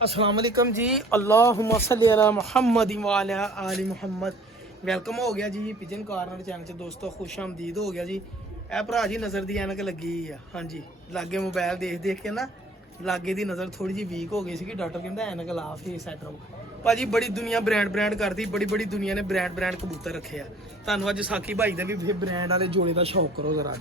अस्सलाम वालेकुम जी। अल्लाहुम्मा सल्ली अला मुहम्मद व अला आलि मुहम्मद। ਵੈਲਕਮ ਹੋ ਗਿਆ ਜੀ ਪਿਜਨ ਕਾਰਨਰ ਚੈਨਲ 'ਚ ਦੋਸਤੋ, ਖੁਸ਼ ਆਮਦੀਦ ਹੋ ਗਿਆ ਜੀ। ਇਹ ਭਰਾ ਜੀ ਨਜ਼ਰ ਦੀ ਐਨਕ ਲੱਗੀ ਆ, ਹਾਂਜੀ ਲਾਗੇ ਮੋਬਾਈਲ ਦੇਖ ਕੇ ਨਾ ਲਾਗੇ ਦੀ ਨਜ਼ਰ ਥੋੜੀ ਜਿਹੀ ਵੀਕ ਹੋ ਗਈ ਸੀ। ਡਾਕਟਰ ਕਹਿੰਦਾ ਐਨਕ ਲਾ ਫੇਸ ਸੈਟ ਰਹੂ। ਭਾਜੀ ਬੜੀ ਦੁਨੀਆ ਬ੍ਰਾਂਡ ਕਰਦੀ, ਬੜੀ ਦੁਨੀਆ ਨੇ ਬ੍ਰਾਂਡ ਕਬੂਤਰ ਰੱਖੇ ਆ। ਤੁਹਾਨੂੰ ਅੱਜ ਸਾਕੀ ਭਾਈ ਦਾ ਵੀ ਬ੍ਰਾਂਡ ਵਾਲੇ ਜੋੜੇ ਦਾ ਸ਼ੌਕ ਕਰੋ ਜ਼ਰਾ।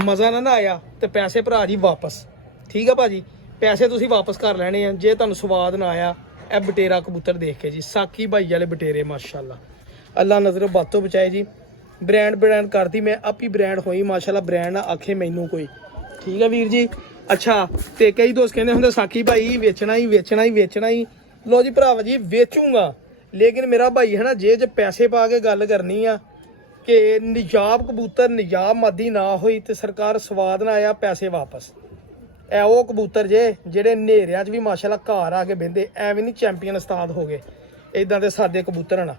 ਮਜ਼ਾ ਨਾ ਆਇਆ ਤੇ ਪੈਸੇ ਭਰਾ ਜੀ ਵਾਪਸ, ਠੀਕ ਆ ਭਾਜੀ। ਪੈਸੇ ਤੁਸੀਂ ਵਾਪਸ ਕਰ ਲੈਣੇ ਆ ਜੇ ਤੁਹਾਨੂੰ ਸਵਾਦ ਨਾ ਆਇਆ। ਇਹ ਬਟੇਰਾ ਕਬੂਤਰ ਦੇਖ ਕੇ ਜੀ, ਸਾਕੀ ਭਾਈ ਵਾਲੇ ਬਟੇਰੇ ਮਾਸ਼ਾਅੱਲਾ, ਅੱਲਾ ਨਜ਼ਰ ਬਾਤੋਂ ਬਚਾਏ ਜੀ। ਬ੍ਰਾਂਡ ਕਰਦੀ ਮੈਂ ਆਪੀ ਬ੍ਰਾਂਡ ਹੋਈ ਮਾਸ਼ਾਅੱਲਾ। ਬ੍ਰਾਂਡ ਨਾ ਆਖੇ ਮੈਨੂੰ ਕੋਈ, ਠੀਕ ਹੈ ਵੀਰ ਜੀ। ਅੱਛਾ, ਤੇ ਕਈ ਦੋਸਤ ਕਹਿੰਦੇ ਹੁੰਦੇ ਸਾਕੀ ਭਾਈ ਵੇਚਣਾ ਹੀ। ਲੋ ਜੀ ਭਰਾਵਾ ਜੀ, ਵੇਚੂਗਾ ਲੇਕਿਨ ਮੇਰਾ ਭਾਈ ਹੈ ਨਾ ਜੇ ਪੈਸੇ ਪਾ ਕੇ ਗੱਲ ਕਰਨੀ ਆ ਕਿ ਨਿਜਾਬ ਕਬੂਤਰ ਨਿਜਾਬ ਮਾਦੀ ਨਾ ਹੋਈ ਤੇ ਸਰਕਾਰ ਸਵਾਦ ਨਾ ਆਇਆ, ਪੈਸੇ ਵਾਪਸ। ਇਹ ਉਹ ਕਬੂਤਰ ਜਿਹੜੇ ਹਨੇਰਿਆਂ 'ਚ ਵੀ ਮਾਸ਼ਾਅੱਲਾ ਘਰ ਆ ਕੇ ਬਹਿੰਦੇ, ਐਵੇਂ ਨਹੀਂ ਚੈਂਪੀਅਨ ਉਸਤਾਦ ਹੋ ਗਏ। ਇਦਾਂ ਦੇ ਸਾਦੇ ਕਬੂਤਰ ਹਨ।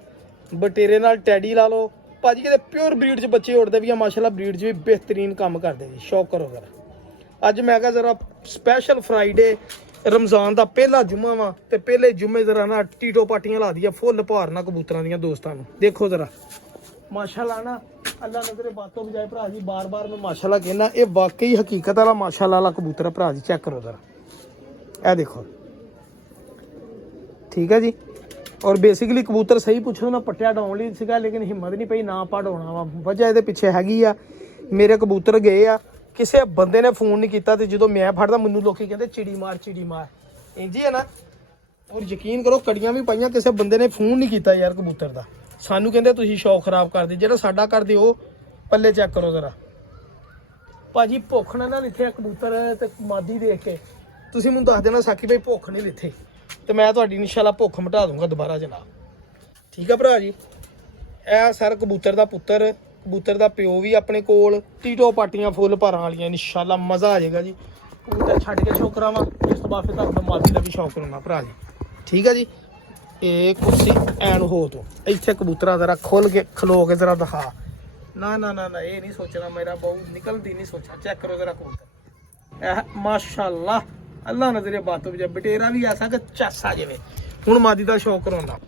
ਬਟੇਰੇ ਨਾਲ ਟੈਡੀ ਲਾ ਲਓ ਭਾਜੀ, ਕਿਤੇ ਪਿਓਰ ਬਰੀਡ 'ਚ ਬੱਚੇ ਉੱਡਦੇ ਵੀ ਆ ਮਾਸ਼ਾਅੱਲਾ। ਬਰੀਡ 'ਚ ਵੀ ਬਿਹਤਰੀਨ ਕੰਮ ਕਰਦੇ ਜੀ, ਸ਼ੌਕ ਕਰੋ ਜ਼ਰਾ। ਅੱਜ ਮੈਂ ਕਿਹਾ ਜ਼ਰਾ ਸਪੈਸ਼ਲ ਫਰਾਈਡੇ, ਰਮਜ਼ਾਨ ਦਾ ਪਹਿਲਾ ਜੁਮਾ ਵਾ ਤੇ ਪਹਿਲੇ ਜੁਮੇ ਜ਼ਰਾ ਨਾ ਟੀਟੋ ਪਾਟੀਆਂ ਲਾ ਦੀਆਂ ਫੁੱਲ ਭਾਰਨਾ ਕਬੂਤਰਾਂ ਦੀਆਂ ਦੋਸਤਾਂ ਨੂੰ। ਦੇਖੋ ਜ਼ਰਾ ਮਾਸ਼ਾਅੱਲਾ ਨਾ, ਅੱਲਾ ਨਜ਼ਰੇ ਬਾਤੋਂ ਬਜਾਏ ਭਰਾ ਜੀ। ਬਾਰ-ਬਾਰ ਮੈਂ ਮਾਸ਼ਾਅੱਲਾ ਕਹਿੰਦਾ, ਇਹ ਵਾਕਈ ਹਕੀਕਤ ਵਾਲਾ ਮਾਸ਼ਾਅੱਲਾ ਵਾਲਾ ਕਬੂਤਰ ਹੈ ਭਰਾ ਜੀ। ਚੈੱਕ ਕਰੋ ਜ਼ਰਾ, ਇਹ ਦੇਖੋ, ਠੀਕ ਹੈ ਜੀ। ਔਰ ਬੇਸਿਕਲੀ ਕਬੂਤਰ ਸਹੀ ਪੁੱਛੋ ਨਾ ਪੱਟਿਆ ਡਾਉਣ ਲਈ ਸੀਗਾ, ਲੇਕਿਨ ਹਿੰਮਤ ਨਹੀਂ ਪਈ ਨਾ ਪੜਾਉਣਾ ਵਾ। ਵਜ੍ਹਾ ਇਹਦੇ ਪਿੱਛੇ ਹੈਗੀ ਆ, ਮੇਰੇ ਕਬੂਤਰ ਗਏ ਆ, ਕਿਸੇ ਬੰਦੇ ਨੇ ਫੋਨ ਨਹੀਂ ਕੀਤਾ ਤੇ ਜਦੋਂ ਮੈਂ ਫੜਦਾ ਮੈਨੂੰ ਲੋਕੀ ਕਹਿੰਦੇ ਚਿੜੀ ਮਾਰ ਇੰਝ ਹੀ ਹੈ ਨਾ। ਔਰ ਯਕੀਨ ਕਰੋ ਕੜੀਆਂ ਵੀ ਪਾਈਆਂ, ਕਿਸੇ ਬੰਦੇ ਨੇ ਫੋਨ ਨਹੀਂ ਕੀਤਾ ਯਾਰ ਕਬੂਤਰ ਦਾ। ਸਾਨੂੰ ਕਹਿੰਦੇ ਤੁਸੀਂ ਸ਼ੌਕ ਖਰਾਬ ਕਰਦੇ, ਜਿਹੜਾ ਸਾਡਾ ਕਰਦੇ ਉਹ ਪੱਲੇ ਚੈੱਕ ਕਰੋ ਜ਼ਰਾ ਭਾਜੀ। ਭੁੱਖ ਨਾ ਲਿੱਥੇ ਕਬੂਤਰ ਤੇ ਮਾਦੀ ਦੇਖ ਕੇ ਤੁਸੀਂ ਮੈਨੂੰ ਦੱਸ ਦੇਣਾ ਸਾਕੀ ਭਾਈ ਭੁੱਖ ਨਹੀਂ ਲਿੱਥੇ, ਤੇ ਮੈਂ ਤੁਹਾਡੀ ਇਨਸ਼ਾਅੱਲਾ ਭੁੱਖ ਮਿਟਾ ਦੂੰਗਾ ਦੁਬਾਰਾ ਜਨਾਬ, ਠੀਕ ਆ ਭਰਾ ਜੀ। ਇਹ ਸਰ ਕਬੂਤਰ ਦਾ ਪੁੱਤਰ, ਕਬੂਤਰ ਦਾ ਪਿਓ ਵੀ ਆਪਣੇ ਕੋਲ। ਟੀਟੋ ਪਾਟੀਆਂ ਫੁੱਲ ਭਾਰਾਂ ਵਾਲੀਆਂ, ਇਨਸ਼ਾਅੱਲਾ ਮਜ਼ਾ ਆ ਜਾਏਗਾ ਜੀ। ਕਬੂਤਰ ਛੱਡ ਕੇ ਸ਼ੌਕ ਕਰਾਵਾਂ, ਇਸ ਤੋਂ ਬਾਅਦ ਫਿਰ ਤੁਹਾਨੂੰ ਮਾਦੀ ਦਾ ਵੀ ਸ਼ੌਕ ਕਰਾਉਣਾ ਭਰਾ ਜੀ, ਠੀਕ ਆ ਜੀ। ਇਹ ਕੁਰਸੀ ਐਨ ਹੋ ਤੂੰ ਇੱਥੇ ਕਬੂਤਰਾਂ ਜ਼ਰਾ ਖੁੱਲ ਕੇ ਖਲੋ ਕੇ ਜ਼ਰਾ ਦਿਖਾ। ਨਾ ਇਹ ਨਹੀਂ ਸੋਚਣਾ ਮੇਰਾ ਬਹੁ ਨਿਕਲਦੀ ਨਹੀਂ ਸੋਚਾ। ਚੈੱਕ ਕਰੋ ਜ਼ਰਾ ਕਬੂਤਰ, ਇਹ ਮਾਸ਼ਾਅੱਲਾ ਅੱਲਾ ਨਜ਼ਰੇ ਬਾਤੋਂ ਬਜਾ। ਬਟੇਰਾ ਵੀ ਐਸਾ ਕਿ ਚਾਸਾ ਜਿਵੇਂ ਹੁਣ ਮਾਦੀ ਦਾ ਸ਼ੌਕ ਕਰਾਉਂਦਾ।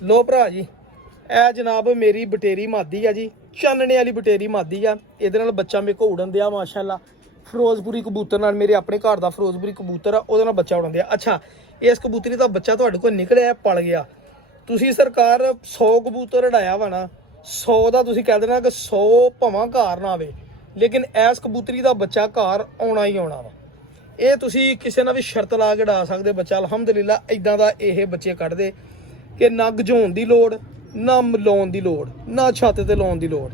ਲੋ ਭਰਾ ਜੀ, ਇਹ ਜਨਾਬ ਮੇਰੀ ਬਟੇਰੀ ਮਾਦੀ ਆ ਜੀ, ਚਾਨਣੇ ਵਾਲੀ ਬਟੇਰੀ ਮਾਦੀ ਆ। ਇਹਦੇ ਨਾਲ ਬੱਚਾ ਮੇਰੇ ਕੋਲ ਉੜਨ ਦਿਆ ਮਾਸ਼ਾਅੱਲਾ। ਫਿਰੋਜ਼ਪੁਰੀ ਕਬੂਤਰ ਨਾਲ, ਮੇਰੇ ਆਪਣੇ ਘਰ ਦਾ ਫਿਰੋਜ਼ਪੁਰੀ ਕਬੂਤਰ ਆ, ਉਹਦੇ ਨਾਲ ਬੱਚਾ ਉੜਨ ਦਿਆ। ਅੱਛਾ, ਇਸ ਕਬੂਤਰੀ ਦਾ ਬੱਚਾ ਤੁਹਾਡੇ ਕੋਲ ਨਿਕਲਿਆ ਪਲ ਗਿਆ। ਤੁਸੀਂ ਸਰਕਾਰ 100 ਕਬੂਤਰ ਉਡਾਇਆ ਵਾ ਨਾ, 100 ਦਾ ਤੁਸੀਂ ਕਹਿ ਦੇਣਾ ਕਿ 100 ਭਾਵਾਂ ਘਰ ਨਾ ਆਵੇ, ਲੇਕਿਨ ਇਸ ਕਬੂਤਰੀ ਦਾ ਬੱਚਾ ਘਰ ਆਉਣਾ ਹੀ ਆਉਣਾ ਵਾ। ਇਹ ਤੁਸੀਂ ਕਿਸੇ ਨਾਲ ਵੀ ਸ਼ਰਤ ਲਾ ਕੇ ਉਡਾ ਸਕਦੇ ਬੱਚਾ। ਅਲਹਮਦੁਲਿਲਾ ਇਦਾਂ ਦਾ ਇਹ ਬੱਚੇ ਕੱਢਦੇ ਕਿ ਨਾ ਗਜਾਉਣ ਦੀ ਲੋੜ, ਨਾ ਲਾਉਣ ਦੀ ਲੋੜ, ਨਾ ਛੱਤ ਤੇ ਲਾਉਣ ਦੀ ਲੋੜ,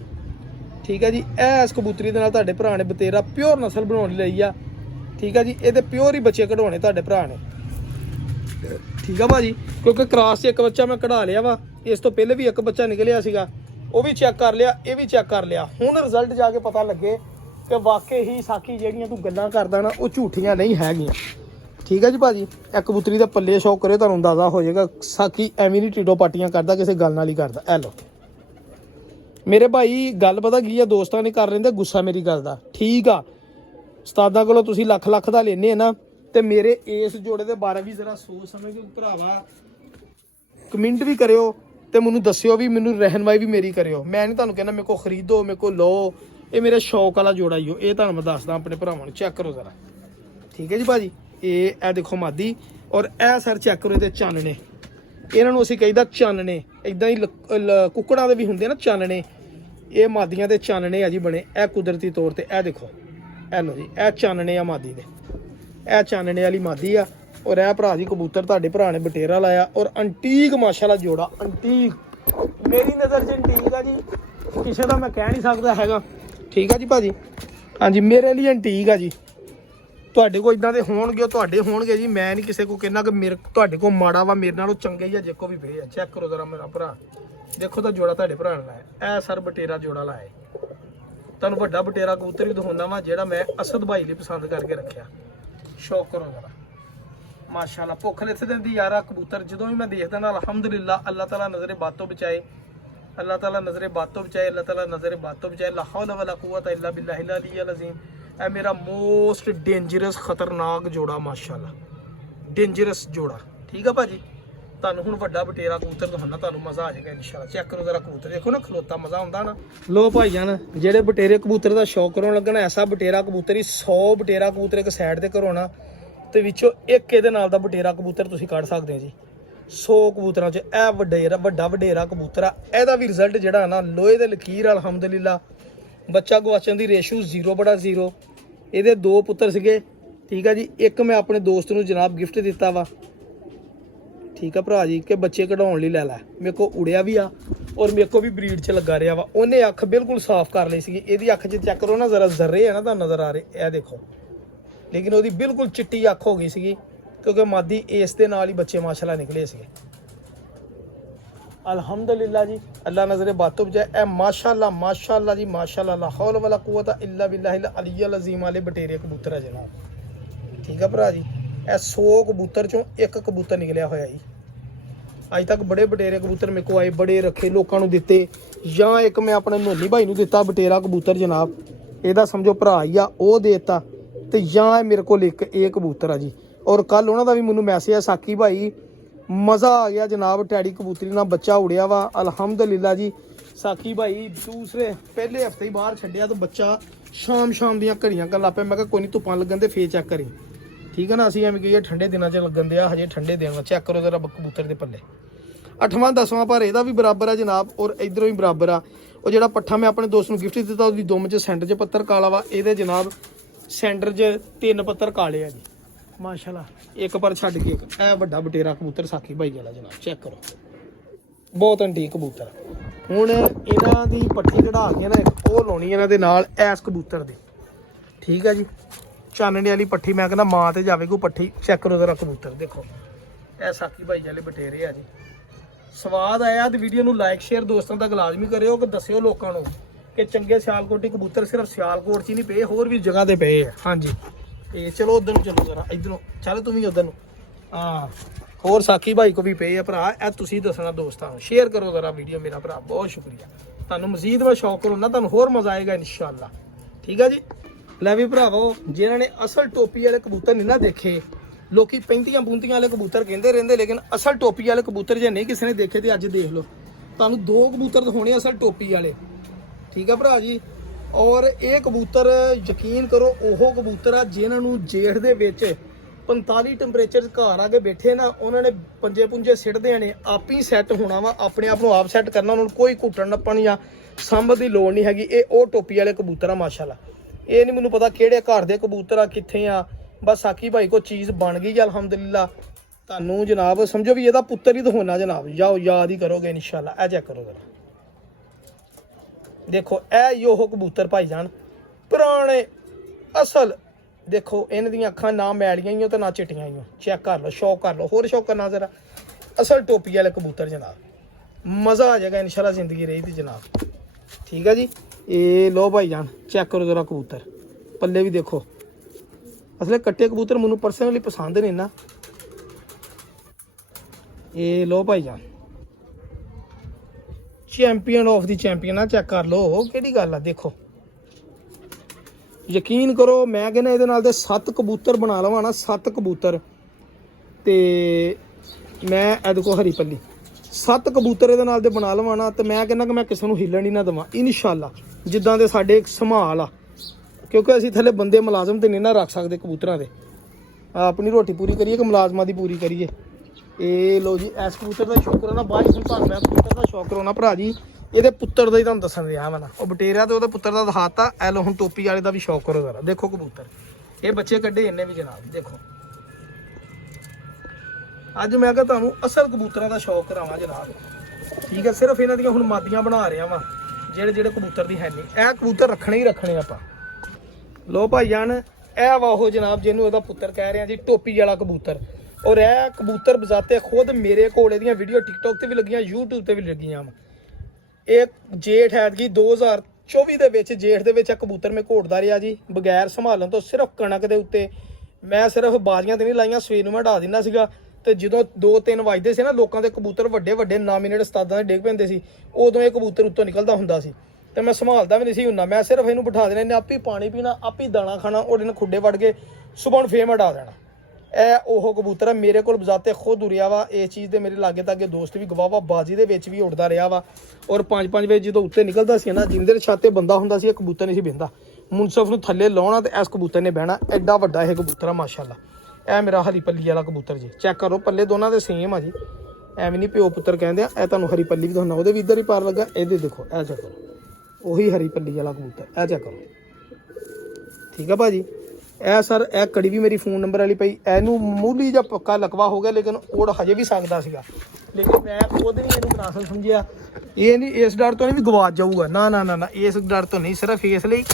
ਠੀਕ ਹੈ ਜੀ। ਇਸ ਕਬੂਤਰੀ ਦੇ ਨਾਲ ਤੁਹਾਡੇ ਭਰਾ ਨੇ ਬਤੇਰਾ ਪਿਓਰ ਨਸਲ ਬਣਾਉਣ ਲਈ ਆ, ਠੀਕ ਹੈ ਜੀ। ਇਹਦੇ ਪਿਓਰ ਹੀ ਬੱਚੇ ਕਢਾਉਣੇ ਤੁਹਾਡੇ ਭਰਾ ਨੇ, ਠੀਕ ਆ ਭਾਜੀ। ਕਿਉਂਕਿ ਕ੍ਰਾਸ 'ਚ ਇੱਕ ਬੱਚਾ ਮੈਂ ਕਢਾ ਲਿਆ ਵਾ, ਇਸ ਤੋਂ ਪਹਿਲੇ ਵੀ ਇੱਕ ਬੱਚਾ ਨਿਕਲਿਆ ਸੀਗਾ, ਉਹ ਵੀ ਚੈੱਕ ਕਰ ਲਿਆ, ਇਹ ਵੀ ਚੈੱਕ ਕਰ ਲਿਆ। ਹੁਣ ਰਿਜ਼ਲਟ ਜਾ ਕੇ ਪਤਾ ਲੱਗੇ ਕਿ ਵਾਕਈ ਹੀ ਸਾਕੀ ਜਿਹੜੀਆਂ ਤੂੰ ਗੱਲਾਂ ਕਰਦਾ ਨਾ ਉਹ ਝੂਠੀਆਂ ਨਹੀਂ ਹੈਗੀਆਂ, ਠੀਕ ਹੈ ਜੀ ਭਾਜੀ। ਇਹ ਕਬੂਤਰੀ ਦਾ ਪੱਲੇ ਸ਼ੌਕ ਕਰੇ ਤੁਹਾਨੂੰ ਅੰਦਾਜ਼ਾ ਹੋ ਜਾਏਗਾ ਸਾਕੀ ਐਵੇਂ ਨਹੀਂ ਟੀਟੋ ਪਾਟੀਆਂ ਕਰਦਾ, ਕਿਸੇ ਗੱਲ ਨਾਲ ਹੀ ਕਰਦਾ। ਐ ਲੋ ਮੇਰੇ ਭਾਈ, ਗੱਲ ਪਤਾ ਕੀ ਆ, ਦੋਸਤਾਂ ਨੇ ਕਰ ਲੈਂਦੇ ਗੁੱਸਾ ਮੇਰੀ ਗੱਲ ਦਾ, ਠੀਕ ਆ। ਉਸਤਾਦਾਂ ਕੋਲੋਂ ਤੁਸੀਂ ਲੱਖ ਦਾ ਲੈਨੇ ਆ ਨਾ, ਤੇ ਮੇਰੇ ਇਸ ਜੋੜੇ ਦੇ ਬਾਰੇ ਵੀ ਜ਼ਰਾ ਸੋਚ ਸਮਝ ਕੇ ਭਰਾਵਾ ਕਮੈਂਟ ਵੀ ਕਰਿਓ ਤੇ ਮੈਨੂੰ ਦੱਸਿਓ, ਵੀ ਮੈਨੂੰ ਰਹਿਨਮਾਈ ਵੀ ਮੇਰੀ ਕਰਿਓ। ਮੈਂ ਨਹੀਂ ਤੁਹਾਨੂੰ ਕਹਿੰਦਾ ਮੇਰੇ ਕੋਲ ਖਰੀਦੋ, ਮੇਰੇ ਕੋਲ ਲਓ, ਇਹ ਮੇਰੇ ਸ਼ੌਕ ਵਾਲਾ ਜੋੜਾ ਹੀ ਹੋ। ਇਹ ਤੁਹਾਨੂੰ ਮੈਂ ਦੱਸਦਾ ਆਪਣੇ ਭਰਾਵਾਂ ਨੂੰ, ਚੈੱਕ ਕਰੋ ਜ਼ਰਾ, ਠੀਕ ਹੈ ਜੀ ਭਾਜੀ। ਇਹ ਦੇਖੋ ਮਾਦੀ, ਔਰ ਇਹ ਸਰ ਚੈੱਕ ਕਰੋ ਇਹਦੇ ਚਾਨਣੇ। ਇਹਨਾਂ ਨੂੰ ਅਸੀਂ ਕਹੀਦਾ ਚਾਨਣੇ, ਇਦਾਂ ਹੀ ਕੁੱਕੜਾਂ ਦੇ ਵੀ ਹੁੰਦੇ ਨਾ ਚਾਨਣੇ, ਇਹ ਮਾਦੀਆਂ ਦੇ ਚਾਨਣੇ ਆ ਜੀ ਬਣੇ। ਇਹ ਕੁਦਰਤੀ ਤੌਰ ਤੇ ਇਹ ਦੇਖੋ, ਇਹ ਲੋ ਜੀ, ਇਹ ਚਾਨਣੇ ਆ ਮਾਦੀ ਦੇ, ਇਹ ਚਾਨਣੇ ਵਾਲੀ ਮਾਦੀ ਆ। ਔਰ ਇਹ ਭਰਾ ਜੀ ਕਬੂਤਰ ਤੁਹਾਡੇ ਭਰਾ ਨੇ ਬਟੇਰਾ ਲਾਇਆ, ਔਰ ਅੰਟੀਕ ਮਾਸ਼ਾਅੱਲਾ ਜੋੜਾ, ਅੰਟੀਕ ਮੇਰੀ ਨਜ਼ਰ 'ਚ ਅੰਟੀਕ ਆ ਜੀ, ਕਿਸੇ ਦਾ ਮੈਂ ਕਹਿ ਨਹੀਂ ਸਕਦਾ ਹੈਗਾ, ਠੀਕ ਆ ਜੀ ਭਾਜੀ। ਹਾਂਜੀ, ਮੇਰੇ ਲਈ ਅੰਟੀਕ ਆ ਜੀ। ਤੁਹਾਡੇ ਕੋਲ ਇਦਾਂ ਦੇ ਹੋਣਗੇ, ਉਹ ਤੁਹਾਡੇ ਹੋਣਗੇ ਜੀ। ਮੈਂ ਨਹੀਂ ਕਿਸੇ ਕੋ ਕਹਿਣਾ ਕਿ ਮੇਰੇ ਤੁਹਾਡੇ ਕੋਲ ਮਾੜਾ ਵਾ, ਮੇਰੇ ਨਾਲੋਂ ਚੰਗੇ ਹੀ ਆ, ਜੇ ਕੋ ਵੀ ਵੇ ਆ। ਚੈੱਕ ਕਰੋ ਜ਼ਰਾ ਮੇਰਾ ਭਰਾ, ਦੇਖੋ ਤਾਂ ਜੋੜਾ ਤੁਹਾਡੇ ਭਰਾ ਨੇ ਲਾਇਆ। ਇਹ ਸਰ ਬਟੇਰਾ ਜੋੜਾ ਲਾਇਆ। ਤੁਹਾਨੂੰ ਵੱਡਾ ਬਟੇਰਾ ਕਬੂਤਰ ਵੀ ਦਿਖਾਉਂਦਾ ਵਾ, ਜਿਹੜਾ ਮੈਂ ਅਸਦ ਭਾਈ ਲਈ ਪਸੰਦ ਕਰਕੇ ਰੱਖਿਆ। ਸ਼ੌਕ ਕਰੋ ਜ਼ਰਾ ਮਾਸ਼ਾਅੱਲਾ। ਭੁੱਖ ਲਿੱਥ ਦਿੰਦੀ ਯਾਰਾ ਕਬੂਤਰ ਜਦੋਂ ਵੀ ਮੈਂ ਦੇਖਦਾ ਨਾ, ਅਲਹਮਦੁਲਿਲਾ ਅੱਲਾਹ ਤਾਲਾ ਨਜ਼ਰੇ ਬਾਤੋਂ ਬਚਾਏ, ਅੱਲਾਹ ਤਾਲਾ ਨਜ਼ਰੇ ਬਾਤੋਂ ਬਚਾਏ, ਅੱਲਾਹ ਤਾਲਾ ਨਜ਼ਰੇ ਬਾਤੋਂ ਬਚਾਏ। ਲਾ ਹੌਲ ਵਲਾ ਕੁव्वत इल्ला बिल्लाह अल अज़ीम। ਇਹ ਮੇਰਾ ਮੋਸਟ ਡੇਂਜਰਸ ਖਤਰਨਾਕ ਜੋੜਾ ਮਾਸ਼ਾਅੱਲਾ, ਡੇਂਜਰਸ ਜੋੜਾ, ਠੀਕ ਆ ਭਾਜੀ। ਤੁਹਾਨੂੰ ਹੁਣ ਵੱਡਾ ਬਟੇਰਾ ਕਬੂਤਰ ਦਿਖਾਉਣਾ, ਤੁਹਾਨੂੰ ਮਜ਼ਾ ਆ ਜਾਏਗਾ ਇਨਸ਼ਾਅੱਲਾ। ਚੈੱਕ ਕਰੋ ਜ਼ਰਾ ਕਬੂਤਰ, ਦੇਖੋ ਨਾ ਖਲੋਤਾ ਮਜ਼ਾ ਆਉਂਦਾ ਨਾ। ਲੋ ਭਾਈਜਾਨ, ਜਿਹੜੇ ਬਟੇਰੇ ਕਬੂਤਰ ਦਾ ਸ਼ੌਕ ਕਰਾਉਣ ਲੱਗਣਾ, ਐਸਾ ਬਟੇਰਾ ਕਬੂਤਰ ਹੀ 100 ਬਟੇਰਾ ਕਬੂਤਰ ਇੱਕ ਸਾਈਡ ਤੇ ਕਰਾਉਣਾ ਤੇ ਵਿੱਚੋਂ ਇੱਕ ਇਹਦੇ ਨਾਲ ਦਾ ਬਟੇਰਾ ਕਬੂਤਰ ਤੁਸੀਂ ਕੱਢ ਸਕਦੇ ਹੋ ਜੀ। 100 ਕਬੂਤਰਾਂ 'ਚ ਇਹ ਵੱਡਾ ਵਡੇਰਾ ਕਬੂਤਰ ਆ। ਇਹਦਾ ਵੀ ਰਿਜ਼ਲਟ ਜਿਹੜਾ ਨਾ ਲੋਹੇ ਦੇ ਲਕੀਰ ਅਲਹਮਦੁਲਿਲਾ। ਬੱਚਾ ਗਵਾਚਣ ਦੀ ਰੇਸ਼ੋ 0/0। ਇਹਦੇ 2 ਪੁੱਤਰ ਸੀਗੇ, ਠੀਕ ਆ ਜੀ। ਇੱਕ ਮੈਂ ਆਪਣੇ ਦੋਸਤ ਨੂੰ ਜਨਾਬ ਗਿਫਟ ਦਿੱਤਾ ਵਾ, ਠੀਕ ਆ ਭਰਾ ਜੀ, ਕਿ ਬੱਚੇ ਕਢਾਉਣ ਲਈ ਲੈ ਲੈ। ਮੇਰੇ ਕੋ ਉੜਿਆ ਵੀ ਆ ਔਰ ਮੇਰੇ ਕੋ ਵੀ ਬਰੀਡ 'ਚ ਲੱਗਾ ਰਿਹਾ ਵਾ। ਉਹਨੇ ਅੱਖ ਬਿਲਕੁਲ ਸਾਫ਼ ਕਰ ਲਈ ਸੀਗੀ। ਇਹਦੀ ਅੱਖ 'ਚ ਚੈੱਕ ਕਰੋ ਨਾ ਜ਼ਰਾ, ਜ਼ਰਰੇ ਆ ਨਾ ਤੁਹਾਨੂੰ ਨਜ਼ਰ ਆ ਰਹੇ, ਇਹ ਦੇਖੋ। ਲੇਕਿਨ ਉਹਦੀ ਬਿਲਕੁਲ ਚਿੱਟੀ ਅੱਖ ਹੋ ਗਈ ਸੀਗੀ ਕਿਉਂਕਿ ਮਾਦੀ ਇਸ ਦੇ ਨਾਲ ਹੀ ਬੱਚੇ ਮਾਸ਼ਾਅੱਲਾ ਨਿਕਲੇ ਸੀਗੇ। ਅਲਹਮਦੁਲਿਲਾ ਜੀ, ਅੱਲਾ ਨਜ਼ਰੇ ਬਾਤੋਂ ਬਚਾਏ। ਇਹ ਮਾਸ਼ਾਅੱਲਾ ਜੀ ਮਾਸ਼ਾਅੱਲਾ, ਲਾ ਹੌਲ ਵਲਾ ਕੁਵਤਾ ਇਲਾ ਬਿल्लाहिल ਅਲੀਯਲ ਅਜ਼ੀਮ ਵਾਲੇ ਬਟੇਰੇ ਕਬੂਤਰ ਆ ਜਨਾਬ, ਠੀਕ ਆ ਭਰਾ ਜੀ। ਇਹ 100 ਕਬੂਤਰ ਚੋਂ ਇੱਕ ਕਬੂਤਰ ਨਿਕਲਿਆ ਹੋਇਆ ਜੀ। ਅੱਜ ਤੱਕ ਬੜੇ ਬਟੇਰੇ ਕਬੂਤਰ ਮੇਰੇ ਕੋ ਆਏ, ਬੜੇ ਰੱਖੇ, ਲੋਕਾਂ ਨੂੰ ਦਿੱਤੇ, ਜਾਂ ਇੱਕ ਮੈਂ ਆਪਣੇ ਨੋਨੀ ਭਾਈ ਨੂੰ ਦਿੱਤਾ ਬਟੇਰਾ ਕਬੂਤਰ ਜਨਾਬ, ਇਹਦਾ ਸਮਝੋ ਭਰਾ ਹੀ ਆ, ਉਹ ਦੇ ਦਿੱਤਾ। ਤੇ ਜਾਂ ਮੇਰੇ ਕੋਲ ਇੱਕ ਇਹ ਕਬੂਤਰ ਆ ਜੀ। ਔਰ ਕੱਲ ਉਹਨਾਂ ਦਾ ਵੀ ਮੈਨੂੰ ਮੈਸੇਜ ਆ, ਸਾਕੀ ਭਾਈ ਮਜ਼ਾ ਆ ਗਿਆ ਜਨਾਬ, ਟੈਡੀ ਕਬੂਤਰੀ ਨਾਲ ਬੱਚਾ ਉੜਿਆ ਵਾ ਅਲਹਮਦੁਲਿਲਾ ਜੀ। ਸਾਕੀ ਭਾਈ ਪਹਿਲੇ ਹਫਤੇ ਹੀ ਬਾਹਰ ਛੱਡਿਆ ਤਾਂ ਬੱਚਾ ਸ਼ਾਮ ਦੀਆਂ ਘੜੀਆਂ ਕਰ ਲੱਪੇ। ਮੈਂ ਕਿਹਾ ਕੋਈ ਨਹੀਂ, ਧੁੱਪਾਂ ਲੱਗਣ ਤੇ ਫੇਰ ਚੈੱਕ ਕਰੀ, ਠੀਕ ਹੈ ਨਾ। ਅਸੀਂ ਐਵੇਂ ਕਹੀਏ ਠੰਡੇ ਦਿਨਾਂ 'ਚ ਲੱਗਣ ਦਿਆ, ਹਜੇ ਠੰਡੇ ਦਿਨ ਚੈੱਕ ਕਰੋ ਜ਼ਰਾ ਕਬੂਤਰ ਦੇ ਪੱਲੇ। 8ਵਾਂ 10ਵਾਂ ਪਰ ਇਹਦਾ ਵੀ ਬਰਾਬਰ ਆ ਜਨਾਬ, ਔਰ ਇਧਰੋਂ ਹੀ ਬਰਾਬਰ ਆ। ਉਹ ਜਿਹੜਾ ਪੱਠਾ ਮੈਂ ਆਪਣੇ ਦੋਸਤ ਨੂੰ ਗਿਫਟ ਦਿੱਤਾ, ਉਹਦੀ ਦੁਮ 'ਚ ਸੈਂਟਰ 'ਚ ਪੱਤਰ ਕਾਲਾ ਵਾ, ਇਹਦੇ ਜਨਾਬ ਸੈਂਟਰ 'ਚ 3 ਪੱਤਰ ਕਾਲੇ ਆ ਜੀ ਮਾਸ਼ਾਅੱਲਾ, ਇੱਕ ਪਰ ਛੱਡ ਕੇ ਇੱਕ। ਇਹ ਵੱਡਾ ਬਟੇਰਾ ਕਬੂਤਰ ਸਾਕੀ ਭਾਈ ਵਾਲਾ ਜਨਾਬ, ਚੈੱਕ ਕਰੋ, ਬਹੁਤ ਅੰਟੀਕ ਕਬੂਤਰ। ਹੁਣ ਇਹਨਾਂ ਦੀ ਪੱਟੀ ਕਢਾ ਕੇ ਨਾ ਇੱਕ ਉਹ ਲਾਉਣੀ ਇਹਨਾਂ ਦੇ ਨਾਲ ਐਸ ਕਬੂਤਰ ਦੇ, ਠੀਕ ਆ ਜੀ। ਚਾਨਣੇ ਵਾਲੀ ਪੱਠੀ ਮੈਂ ਕਹਿੰਦਾ ਮਾਂ ਤੇ ਜਾਵੇ ਕੋਈ ਪੱਠੀ। ਚੈੱਕ ਕਰੋ ਜ਼ਰਾ ਕਬੂਤਰ, ਦੇਖੋ ਇਹ ਸਾਕੀ ਭਾਈ ਵਾਲੇ ਬਟੇਰੇ ਆ ਜੀ। ਸਵਾਦ ਆਇਆ ਤੇ ਵੀਡੀਓ ਨੂੰ ਲਾਈਕ ਸ਼ੇਅਰ ਦੋਸਤਾਂ ਤੱਕ ਲਾਜ਼ਮੀ ਕਰਿਓ, ਕਿ ਦੱਸਿਓ ਲੋਕਾਂ ਨੂੰ ਕਿ ਚੰਗੇ ਸਿਆਲਕੋਟੀ ਕਬੂਤਰ ਸਿਰਫ ਸਿਆਲਕੋਟ 'ਚ ਹੀ ਨਹੀਂ ਪਏ, ਹੋਰ ਵੀ ਜਗ੍ਹਾ ਤੇ ਪਏ ਆ। ਹਾਂਜੀ, ਤੇ ਚਲੋ ਉਧਰ ਨੂੰ ਚਲੋ ਜ਼ਰਾ, ਇਧਰੋਂ ਚੱਲ ਤੂੰ ਵੀ ਉਧਰ ਨੂੰ। ਹਾਂ, ਹੋਰ ਸਾਕੀ ਭਾਈ ਕੋ ਵੀ ਪਏ ਆ ਭਰਾ। ਇਹ ਤੁਸੀਂ ਦੱਸਣਾ ਦੋਸਤਾਂ ਨੂੰ, ਸ਼ੇਅਰ ਕਰੋ ਜ਼ਰਾ ਵੀਡੀਓ ਮੇਰਾ ਭਰਾ, ਬਹੁਤ ਸ਼ੁਕਰੀਆ। ਤੁਹਾਨੂੰ ਮਜ਼ੀਦ ਮੈਂ ਸ਼ੌਕ ਕਰੋ ਨਾ, ਤੁਹਾਨੂੰ ਹੋਰ ਮਜ਼ਾ ਆਏਗਾ ਇਨਸ਼ਾਅੱਲਾ, ਠੀਕ ਆ ਜੀ। ਲੈ ਵੀ ਭਰਾਵੋ, ਜਿਨ੍ਹਾਂ ਨੇ ਅਸਲ ਟੋਪੀ ਵਾਲੇ ਕਬੂਤਰ ਨਹੀਂ ਨਾ ਦੇਖੇ, ਲੋਕੀ 35 ਵਾਲੇ ਕਬੂਤਰ ਕਹਿੰਦੇ ਰਹਿੰਦੇ, ਲੇਕਿਨ ਅਸਲ ਟੋਪੀ ਵਾਲੇ ਕਬੂਤਰ ਜੇ ਨਹੀਂ ਕਿਸੇ ਨੇ ਦੇਖੇ ਤੇ ਅੱਜ ਦੇਖ ਲਓ। ਤੁਹਾਨੂੰ 2 ਕਬੂਤਰ ਦਿਖਾਉਣੇ ਅਸਲ ਟੋਪੀ ਵਾਲੇ, ਠੀਕ ਆ ਭਰਾ ਜੀ। ਔਰ ਇਹ ਕਬੂਤਰ ਯਕੀਨ ਕਰੋ ਉਹ ਕਬੂਤਰ ਆ ਜਿਨ੍ਹਾਂ ਨੂੰ ਜੇਠ ਦੇ ਵਿੱਚ 45 ਟੈਂਪਰੇਚਰ ਘਰ ਆ ਕੇ ਬੈਠੇ ਨਾ, ਉਹਨਾਂ ਨੇ ਪੰਜੇ ਪੁੰਜੇ ਸਿੱਟਦੇ ਨੇ, ਆਪ ਹੀ ਸੈੱਟ ਹੋਣਾ ਵਾ, ਆਪਣੇ ਆਪ ਨੂੰ ਆਪ ਸੈੱਟ ਕਰਨਾ। ਉਹਨਾਂ ਨੂੰ ਕੋਈ ਘੁੱਟਣ ਨੱਪਣ ਜਾਂ ਸੰਭ ਦੀ ਲੋੜ ਨਹੀਂ ਹੈਗੀ। ਇਹ ਉਹ ਟੋਪੀ ਵਾਲੇ ਕਬੂਤਰ ਆ ਮਾਸ਼ਾਅੱਲਾ। ਇਹ ਨਹੀਂ ਮੈਨੂੰ ਪਤਾ ਕਿਹੜੇ ਘਰ ਦੇ ਕਬੂਤਰ ਆ, ਕਿੱਥੇ ਆ, ਬਸ ਸਾਕੀ ਭਾਈ ਕੋ ਚੀਜ਼ ਬਣ ਗਈ ਅਲਹਮਦੁਲਿਲਾ। ਤੁਹਾਨੂੰ ਜਨਾਬ ਸਮਝੋ ਵੀ ਇਹਦਾ ਪੁੱਤਰ ਹੀ ਦਿਖਾਉਣਾ ਜਨਾਬ, ਜਾਓ ਯਾਦ ਹੀ ਕਰੋਗੇ ਇਨਸ਼ਾਅੱਲਾ। ਇਹ ਚੈੱਕ ਕਰੋ ਜਰਾ, ਦੇਖੋ ਇਹ ਉਹ ਕਬੂਤਰ ਭਾਈਜਾਨ ਪੁਰਾਣੇ ਅਸਲ। ਦੇਖੋ ਇਹਨਾਂ ਦੀਆਂ ਅੱਖਾਂ ਨਾ ਮੈਲੀਆਂ ਹੀ ਤੇ ਨਾ ਚਿੱਟੀਆਂ ਹੀ। ਚੈੱਕ ਕਰ ਲਓ, ਸ਼ੌਕ ਕਰ ਲਓ, ਹੋਰ ਸ਼ੌਕ ਕਰਨਾ ਜ਼ਰਾ। ਅਸਲ ਟੋਪੀ ਵਾਲੇ ਕਬੂਤਰ ਜਨਾਬ, ਮਜ਼ਾ ਆ ਜਾਏਗਾ ਇਨਸ਼ਾਅੱਲਾ ਜ਼ਿੰਦਗੀ ਰਹੀ ਦੀ ਜਨਾਬ, ਠੀਕ ਹੈ ਜੀ। ਇਹ ਲੋ ਭਾਈਜਾਨ ਚੈੱਕ ਕਰੋ ਜ਼ਰਾ ਕਬੂਤਰ, ਪੱਲੇ ਵੀ ਦੇਖੋ। ਅਸਲੇ ਕੱਟੇ ਕਬੂਤਰ ਮੈਨੂੰ ਪਰਸਨਲੀ ਪਸੰਦ ਨੇ ਨਾ। ਇਹ ਲੋ Bhaijaan champion of the champion ਆ, ਚੈੱਕ ਕਰ ਲਓ, ਕਿਹੜੀ ਗੱਲ ਆ। ਦੇਖੋ ਯਕੀਨ ਕਰੋ, ਮੈਂ ਕਹਿੰਦਾ ਇਹਦੇ ਨਾਲ ਦੇ 7 ਕਬੂਤਰ ਬਣਾ ਲਵਾਂ ਨਾ, 7 ਕਬੂਤਰ, ਤੇ ਮੈਂ ਇਹਦੇ ਕੋ ਹਰੀ ਪੱਲੀ 7 ਕਬੂਤਰ ਇਹਦੇ ਨਾਲ ਦੇ ਬਣਾ ਲਵਾਂ ਨਾ, ਤੇ ਮੈਂ ਕਹਿੰਦਾ ਕਿ ਮੈਂ ਕਿਸੇ ਨੂੰ ਹਿੱਲਣ ਹੀ ਨਾ ਦੇਵਾਂ ਇਨਸ਼ਾਅੱਲਾ। ਜਿੱਦਾਂ ਦੇ ਸਾਡੇ ਇੱਕ ਸੰਭਾਲ ਆ, ਕਿਉਂਕਿ ਅਸੀਂ ਥੱਲੇ ਬੰਦੇ ਮੁਲਾਜ਼ਮ ਤੇ ਨਹੀਂ ਨਾ ਰੱਖ ਸਕਦੇ ਕਬੂਤਰਾਂ ਦੇ, ਆਪਣੀ ਰੋਟੀ ਪੂਰੀ ਕਰੀਏ ਕਿ ਮੁਲਾਜ਼ਮਾਂ ਦੀ ਪੂਰੀ ਕਰੀਏ। ਇਹ ਲੋ ਜੀ, ਇਸ ਕਬੂਤਰ ਦਾ ਸ਼ੌਕ ਕਰੋ ਨਾ, ਬਾਅਦ ਵਿੱਚ ਤੁਹਾਨੂੰ ਮੈਂ ਕਬੂਤਰ ਦਾ ਸ਼ੌਕ ਕਰੋ ਨਾ ਭਰਾ ਜੀ। ਇਹਦੇ ਪੁੱਤਰ ਦਾ ਹੀ ਤੁਹਾਨੂੰ ਦੱਸਣ ਰਿਹਾ ਵਾ ਨਾ, ਉਹ ਬਟੇਰਿਆ ਤੇ ਉਹਦੇ ਪੁੱਤਰ ਦਾ ਦਿਖਾਤਾ। ਐ ਲੋ ਹੁਣ ਟੋਪੀ ਵਾਲੇ ਦਾ ਵੀ ਸ਼ੌਕ ਕਰੋ ਜ਼ਰਾ, ਦੇਖੋ ਕਬੂਤਰ ਇਹ ਬੱਚੇ ਕੱਢੇ ਇਹਨੇ ਵੀ ਜਨਾਬ। ਦੇਖੋ ਅੱਜ ਮੈਂ ਕਿਹਾ ਤੁਹਾਨੂੰ ਅਸਲ ਕਬੂਤਰਾਂ ਦਾ ਸ਼ੌਕ ਕਰਾਵਾਂ ਜਨਾਬ, ਠੀਕ ਹੈ। ਸਿਰਫ ਇਹਨਾਂ ਦੀਆਂ ਹੁਣ ਮਾਦੀਆਂ ਬਣਾ ਰਿਹਾ ਵਾ, ਜਿਹੜੇ ਕਬੂਤਰ ਦੀ ਹੈ ਨਹੀਂ। ਇਹ ਕਬੂਤਰ ਰੱਖਣੇ ਹੀ ਰੱਖਣੇ ਆਪਾਂ। ਲੋ ਭਾਈਜਾਨ, ਇਹ ਵਾ ਉਹ ਜਨਾਬ ਜਿਹਨੂੰ ਇਹਦਾ ਪੁੱਤਰ ਕਹਿ ਰਿਹਾ ਜੀ, ਟੋਪੀ ਵਾਲਾ ਕਬੂਤਰ। ਔਰ ਇਹ ਕਬੂਤਰ ਬਜ਼ਾਤੇ ਖੁਦ ਮੇਰੇ ਕੋਲ ਇਹਦੀਆਂ ਵੀਡੀਓ ਟਿਕਟੋਕ ਤੇ ਵੀ ਲੱਗੀਆਂ, YouTube ਤੇ ਵੀ ਲੱਗੀਆਂ ਵਾ। ਇਹ ਜੇਠ ਐਤਕੀ 2024 ਦੇ ਵਿੱਚ, ਜੇਠ ਦੇ ਵਿੱਚ ਇਹ ਕਬੂਤਰ ਮੈਂ ਘੋੜਦਾ ਰਿਹਾ ਜੀ, ਬਗੈਰ ਸੰਭਾਲਣ ਤੋਂ। ਸਿਰਫ ਕਣਕ ਦੇ ਉੱਤੇ ਮੈਂ ਸਿਰਫ ਬਾਜ਼ੀਆਂ ਤੇ ਨਹੀਂ ਲਾਈਆਂ, ਸਵੇਰ ਨੂੰ ਮੈਂ ਢਾ ਦਿੰਦਾ ਸੀਗਾ। ਤੇ ਜਦੋਂ 2-3 ਵਜਦੇ ਸੀ ਨਾ, ਲੋਕਾਂ ਦੇ ਕਬੂਤਰ ਵੱਡੇ ਨਾਮੀਨੇਟ ਉਸਤਾਦਾਂ ਦੇ ਡਿੱਗ ਪੈਂਦੇ ਸੀ, ਉਦੋਂ ਇਹ ਕਬੂਤਰ ਉੱਤੋਂ ਨਿਕਲਦਾ ਹੁੰਦਾ ਸੀ। ਤੇ ਮੈਂ ਸੰਭਾਲਦਾ ਵੀ ਨਹੀਂ ਸੀ ਹੁੰਦਾ, ਮੈਂ ਸਿਰਫ ਇਹਨੂੰ ਬਿਠਾ ਦੇਣਾ, ਇਹਨੇ ਆਪੇ ਪਾਣੀ ਪੀਣਾ, ਆਪੇ ਦਾਣਾ ਖਾਣਾ, ਔਰ ਇਹਨੇ ਖੁੱਡੇ ਵੜ ਕੇ ਸੁਬਹ ਨੂੰ ਫੇਰ ਮੈਂ ਢਾ ਦੇਣਾ। ਇਹ ਉਹ ਕਬੂਤਰ ਆ ਮੇਰੇ ਕੋਲ ਬਜ਼ਾਤੇ ਖੁਦ ਉੜਿਆ ਵਾ। ਇਸ ਚੀਜ਼ ਦੇ ਮੇਰੇ ਲਾਗੇ ਤਾਗੇ ਦੋਸਤ ਵੀ ਗਵਾਹ ਵਾ, ਬਾਜੀ ਦੇ ਵਿੱਚ ਵੀ ਉੱਡਦਾ ਰਿਹਾ ਵਾ। ਔਰ 5-5 ਵਜੇ ਜਦੋਂ ਉੱਤੇ ਨਿਕਲਦਾ ਸੀ ਨਾ, ਜਿੰਦੇ ਛਾਤੇ ਬੰਦਾ ਹੁੰਦਾ ਸੀ, ਇਹ ਕਬੂਤਰ ਨਹੀਂ ਸੀ ਬਹਿੰਦਾ। ਮੁਨਸਫ ਨੂੰ ਥੱਲੇ ਲਾਉਣਾ ਤੇ ਇਸ ਕਬੂਤਰ ਨੇ ਬਹਿਣਾ। ਐਡਾ ਵੱਡਾ ਇਹ ਕਬੂਤਰ ਆ ਮਾਸ਼ਾਅੱਲਾ। ਇਹ ਮੇਰਾ ਹਰੀ ਪੱਲੀ ਵਾਲਾ ਕਬੂਤਰ ਜੀ, ਚੈੱਕ ਕਰੋ ਪੱਲੇ ਦੋਨਾਂ ਦੇ ਸੇਮ ਆ ਜੀ, ਐਵੇਂ ਨਹੀਂ ਪਿਓ ਪੁੱਤਰ ਕਹਿੰਦੇ ਆ। ਇਹ ਤੁਹਾਨੂੰ ਹਰੀ ਪੱਲੀ ਵੀ ਦਿਖਾਉਣਾ, ਉਹਦੇ ਵੀ ਇੱਧਰ ਹੀ ਪਾਰ ਲੱਗਾ। ਇਹਦੇ ਦੇਖੋ, ਇਹ ਚੈੱਕ ਕਰੋ, ਉਹੀ ਹਰੀ ਪੱਲੀ ਵਾਲਾ ਕਬੂਤਰ, ਇਹ ਚੈੱਕ ਕਰੋ। ਠੀਕ ਆ ਭਾਜੀ। ਇਹ ਸਰ ਇਹ ਕੜੀ ਵੀ ਮੇਰੀ ਫੋਨ ਨੰਬਰ ਵਾਲੀ ਪਈ। ਇਹਨੂੰ ਮੂਲੀ ਜਾਂ ਪੱਕਾ ਲਕਵਾ ਹੋ ਗਿਆ, ਲੇਕਿਨ ਉੜ ਹਜੇ ਵੀ ਸਕਦਾ ਸੀਗਾ, ਲੇਕਿਨ ਮੈਂ ਉਹਦੇ ਨਹੀਂ ਇਹਨੂੰ ਕਰਾਸਲ ਸਮਝਿਆ। ਇਹ ਨਹੀਂ ਇਸ ਡਰ ਤੋਂ ਨਹੀਂ ਵੀ ਗਵਾਚ ਜਾਊਗਾ, ਨਾ ਨਾ ਨਾ ਨਾ, ਇਸ ਡਰ ਤੋਂ ਨਹੀਂ, ਸਿਰਫ ਇਸ ਲਈ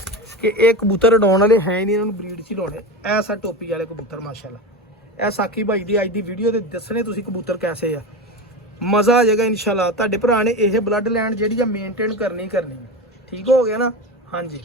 ਕਿ ਇਹ ਕਬੂਤਰ ਉਡਾਉਣ ਵਾਲੇ ਹੈ ਨਹੀਂ, ਇਹਨਾਂ ਨੂੰ ਬਰੀਡ 'ਚ ਹੀ ਲਾਉਣੇ। ਇਹ ਸਰ ਟੋਪੀ ਵਾਲੇ ਕਬੂਤਰ ਮਾਸ਼ਾਅੱਲਾ। ਇਹ ਸਾਕੀ ਭਾਈ ਦੀ ਅੱਜ ਦੀ ਵੀਡੀਓ ਦੇ ਦੱਸਣੇ ਤੁਸੀਂ ਕਬੂਤਰ ਕੈਸੇ ਆ, ਮਜ਼ਾ ਆ ਜਾਏਗਾ ਇਨਸ਼ਾਅੱਲਾ। ਤੁਹਾਡੇ ਭਰਾ ਨੇ ਇਹ ਬਲੱਡ ਲਾਈਨ ਜਿਹੜੀ ਆ ਮੇਨਟੇਨ ਕਰਨੀ। ਠੀਕ ਹੋ ਗਿਆ ਨਾ? ਹਾਂਜੀ।